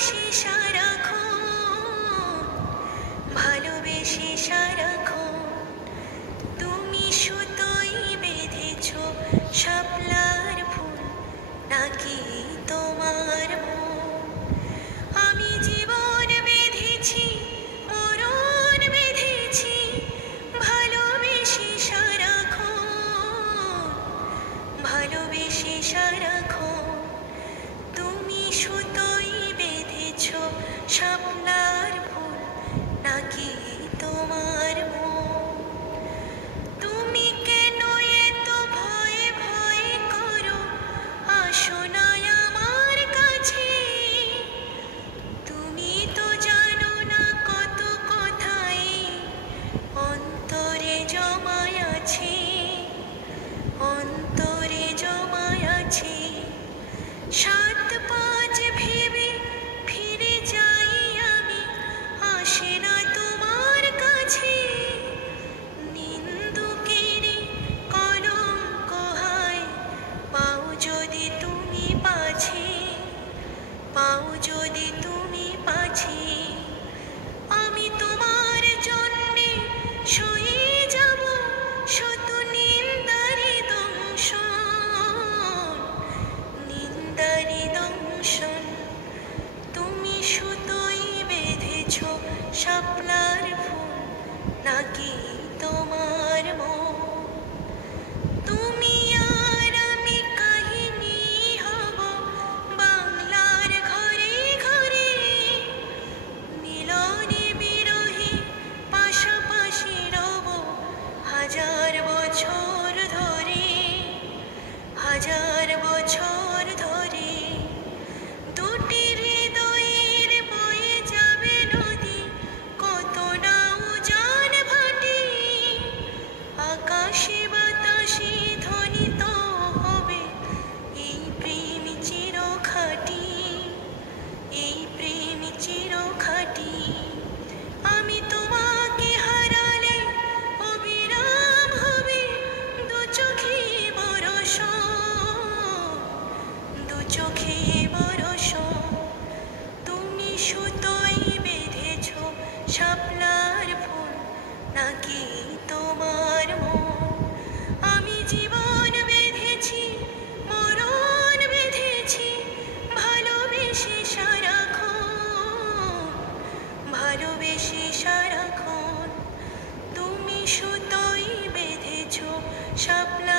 ভালোবেসে সারাক্ষণ, ভালোবেসে সারাক্ষণ তুমি সুতোই বেঁধেছ শাপলার ফুল নাকি তোমার মন। আমি জীবন বেঁধেছি, মরণ বেঁধেছি, ভালোবেসে সারাক্ষণ, ভালোবেসে সারাক্ষণ তুমি সুতোই বেঁধেছ শাপলার ফুল নাকি তোমার মন। তুমি কেন এত ভয়ে ভয়ে করো, আসো না আমার কাছে। তুমি তো জানো না কত কথাই অন্তরে জমায় আছে, অন্তরে জমায় আছে। সাত পাঁচ ভেবে ফিরে যাই আমি, আসে না তোমার কাছে। নিন্দুকের কলঙ্ক হায়, পাও যদি তুমি পাছে, পাও যদি তুমি পাছে। আমি তোমার জন্যে সয়ে যাব শত নিন্দারি দংশন, নিন্দারি দংশন। তুমি সুতোই বেঁধেছ শাপলার ফুল নাকি তোমার মন। তুমি আর আমি কাহিনী হব বাংলার ঘরে ঘরে, মিলনে বিরহে পাশাপাশি রব হাজার বছর ধরে, হাজার বছর ধরে। দুটি হৃদয়ের বয়ে যাবে নদী, কত না উজান ভাটি। আকাশে বাতাসে ধ্বনিত হবে এই প্রেম চিরখাটি, এই প্রেম চিরখাটি। আমি তোমাকে হারালে অবিরাম হবে দু চোখে বরষণ, দু চোখে বরষণ। তুমি সুতোই বেঁধেছ শাপলার ফুল নাকি তোমার মন। আমি জীবন বেঁধেছি, মরণ বেঁধেছি, ভালোবেসে সারাক্ষণ, ভালোবেসে সারাক্ষণ তুমি সুতোই বেঁধেছ শাপলার